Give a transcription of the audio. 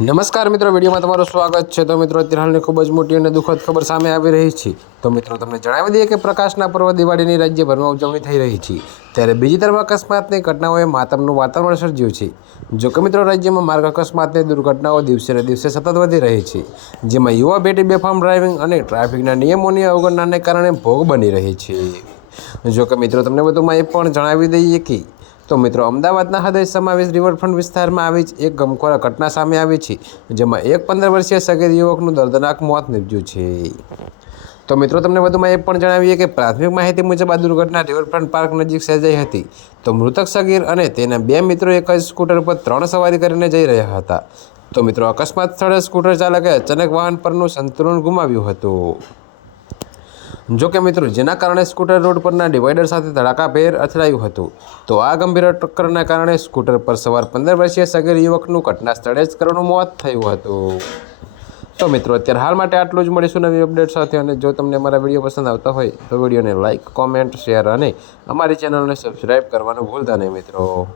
નમસ્કાર મિત્રો, વિડીયોમાં તમારું સ્વાગત છે। તો મિત્રો, અત્યારે હાલની ખૂબ જ મોટી અને દુઃખદ ખબર સામે આવી રહી છે। તો મિત્રો, તમને જણાવી દઈએ કે પ્રકાશના પર્વ દિવાળીની રાજ્યભરમાં ઉજવણી થઈ રહી છે, ત્યારે બીજી તરફ અકસ્માતની ઘટનાઓએ માતમનું વાતાવરણ સર્જ્યું છે। જો કે મિત્રો, રાજ્યમાં માર્ગ અકસ્માતની દુર્ઘટનાઓ દિવસે ને દિવસે સતત વધી રહી છે, જેમાં યુવા પેઢી બેફામ ડ્રાઇવિંગ અને ટ્રાફિકના નિયમોની અવગણનાને કારણે ભોગ બની રહી છે। જો કે મિત્રો, તમને વધુમાં એ પણ જણાવી દઈએ કે તો મિત્રો, અમદાવાદના હૃદય સમાવેશ રિવરફ્રન્ટ વિસ્તારમાં આવી જ એક ગમખ્વાર ઘટના સામે આવી છે, જેમાં એક 15 વર્ષીય સગીર યુવકનું દર્દનાક મોત નીપજ્યું છે। તો મિત્રો, તમને વધુમાં એ પણ જણાવીએ કે પ્રાથમિક માહિતી મુજબ આ દુર્ઘટના રિવરફ્રન્ટ પાર્ક નજીક સર્જાઈ હતી। તો મૃતક સગીર અને તેના બે મિત્રો એક જ સ્કૂટર પર 3 સવારી કરીને જઈ રહ્યા હતા। તો મિત્રો, અકસ્માત સ્થળે સ્કૂટર ચાલકે અચાનક વાહન પરનું સંતુલન ગુમાવ્યું હતું। જો કે મિત્રો, જેના કારણે સ્કૂટર રોડ પરના ડિવાઈડર સાથે ધડાકાભેર અથડાયું હતું। તો આ ગંભીર ટક્કરના કારણે સ્કૂટર પર સવાર 15 વર્ષીય સગીર યુવકનું ઘટના સ્થળે જ કરુણ મોત થયું હતું। તો મિત્રો, અત્યારે હાલ માટે આટલું જ। મળીશું નવી અપડેટ સાથે, અને જો તમને અમારા વિડીયો પસંદ આવતા હોય તો વિડીયોને લાઇક, કોમેન્ટ, શેર અને અમારી ચેનલને સબસ્ક્રાઈબ કરવાનું ભૂલતા નહીં મિત્રો।